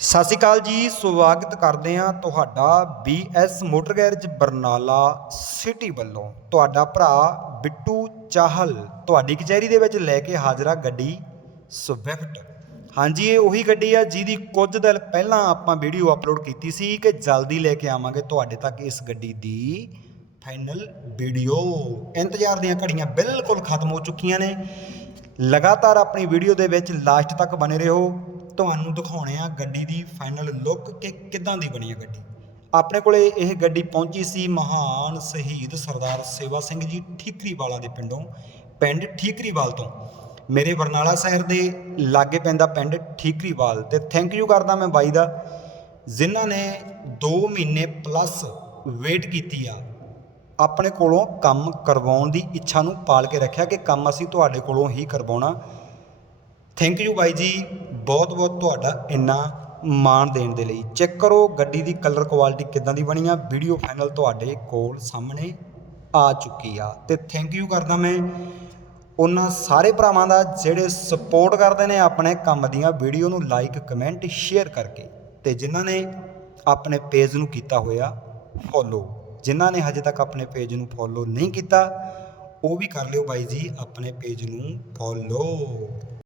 ਸਤਿ ਸ਼੍ਰੀ ਅਕਾਲ ਜੀ, ਸਵਾਗਤ ਕਰਦੇ ਹਾਂ ਤੁਹਾਡਾ BS motor garage Barnala city ਵੱਲੋਂ। ਤੁਹਾਡਾ ਭਰਾ ਬਿੱਟੂ ਚਾਹਲ ਤੁਹਾਡੀ ਕਚਹਿਰੀ ਦੇ ਵਿੱਚ ਲੈ ਕੇ ਹਾਜ਼ਰਾ ਗੱਡੀ ਸਵਿਫਟ। ਹਾਂਜੀ, ਇਹ ਉਹੀ ਗੱਡੀ ਆ ਜਿਹਦੀ ਕੁਝ ਦਿਨ ਪਹਿਲਾਂ ਆਪਾਂ ਵੀਡੀਓ ਅਪਲੋਡ ਕੀਤੀ ਸੀ ਕਿ ਜਲਦੀ ਲੈ ਕੇ ਆਵਾਂਗੇ ਤੁਹਾਡੇ ਤੱਕ ਇਸ ਗੱਡੀ ਦੀ ਫਾਈਨਲ ਵੀਡੀਓ। ਇੰਤਜ਼ਾਰ ਦੀਆਂ ਘੜੀਆਂ ਬਿਲਕੁਲ ਖਤਮ ਹੋ ਚੁੱਕੀਆਂ ਨੇ। ਲਗਾਤਾਰ ਆਪਣੀ ਵੀਡੀਓ ਦੇ ਵਿੱਚ ਲਾਸਟ ਤੱਕ ਬਨੇ ਰਹੋ। ਤੁਹਾਨੂੰ ਦਿਖਾਉਣੇ ਆ ਗੱਡੀ ਦੀ ਫਾਈਨਲ ਲੁੱਕ ਕਿ ਕਿੱਦਾਂ ਦੀ ਬਣੀ ਹੈ ਗੱਡੀ। ਆਪਣੇ ਕੋਲੇ ਇਹ ਗੱਡੀ ਪਹੁੰਚੀ ਸੀ ਮਹਾਨ ਸ਼ਹੀਦ ਸਰਦਾਰ ਸੇਵਾ ਸਿੰਘ ਜੀ ਠੀਕਰੀਵਾਲਾ ਦੇ ਪਿੰਡੋਂ, ਪਿੰਡ ਠੀਕਰੀਵਾਲ ਤੋਂ। ਮੇਰੇ ਬਰਨਾਲਾ ਸ਼ਹਿਰ ਦੇ ਲਾਗੇ ਪੈਂਦਾ ਪਿੰਡ ਠੀਕਰੀਵਾਲ ਤੇ ਥੈਂਕ ਯੂ ਕਰਦਾ ਮੈਂ ਬਾਈ ਦਾ, ਜਿਨ੍ਹਾਂ ਨੇ 2 ਮਹੀਨੇ ਪਲੱਸ ਵੇਟ ਕੀਤੀ ਆ। ਆਪਣੇ ਕੋਲੋਂ ਕੰਮ ਕਰਵਾਉਣ ਦੀ ਇੱਛਾ ਨੂੰ ਪਾਲ ਕੇ ਰੱਖਿਆ ਕਿ ਕੰਮ ਅਸੀਂ ਤੁਹਾਡੇ ਕੋਲੋਂ ਹੀ ਕਰਵਾਉਣਾ। ਥੈਂਕ ਯੂ ਬਾਈ ਜੀ। ਬਹੁਤ ਬਹੁਤ ਤੁਹਾਡਾ ਇੰਨਾ ਮਾਣ ਦੇਣ ਦੇ ਲਈ। ਚੈੱਕ ਕਰੋ ਗੱਡੀ ਦੀ ਕਲਰ ਕੁਆਲਿਟੀ ਕਿੱਦਾਂ ਦੀ ਬਣੀ ਆ। ਵੀਡੀਓ ਫਾਈਨਲ ਤੁਹਾਡੇ ਕੋਲ ਸਾਹਮਣੇ ਆ ਚੁੱਕੀ ਆ। ਤੇ ਥੈਂਕ ਯੂ ਕਰਦਾ ਮੈਂ ਉਹਨਾਂ ਸਾਰੇ ਭਰਾਵਾਂ ਦਾ ਜਿਹੜੇ ਸਪੋਰਟ ਕਰਦੇ ਨੇ ਆਪਣੇ ਕੰਮ ਦੀਆਂ। ਵੀਡੀਓ ਨੂੰ ਲਾਈਕ ਕਮੈਂਟ ਸ਼ੇਅਰ ਕਰਕੇ ਤੇ ਜਿਨ੍ਹਾਂ ਨੇ ਆਪਣੇ ਪੇਜ ਨੂੰ ਕੀਤਾ ਹੋਇਆ ਫੋਲੋ ਜਿਨ੍ਹਾਂ ਨੇ ਹਜੇ ਤੱਕ ਆਪਣੇ ਪੇਜ ਨੂੰ ਫੋਲੋ ਨਹੀਂ ਕੀਤਾ, ਉਹ ਵੀ ਕਰ ਲਿਓ ਬਾਈ ਜੀ, ਆਪਣੇ ਪੇਜ ਨੂੰ ਫੋਲੋ